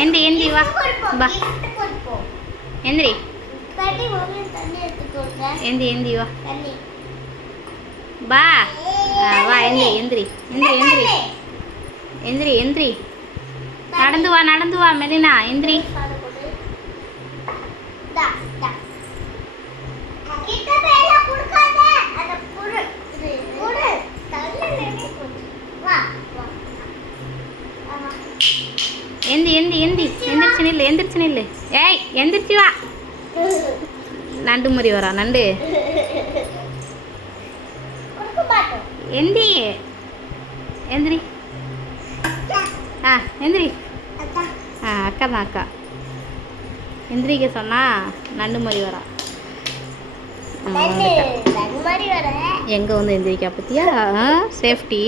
எந்திரி எந்திரி வா பா எந்திரி எந்திரி எந்திரி வா பா வா எந்திரி எந்திரி எந்திரி எந்திரி எந்திரி எந்திரி நடந்து வா மெலினா எந்திரி எந்தி எந்தி எந்தி எந்திரிச்சு நில்லு ஏய் எந்திரிச்சு வா நண்டு மாதிரி வரா நண்டு எந்தி எந்திரி எந்திரி அக்கா தான் அக்கா எந்திரிக்க சொன்னா நண்டு மாதிரி வரா எங்கே வந்து எந்திரிக்கா பத்தியா சேஃப்டி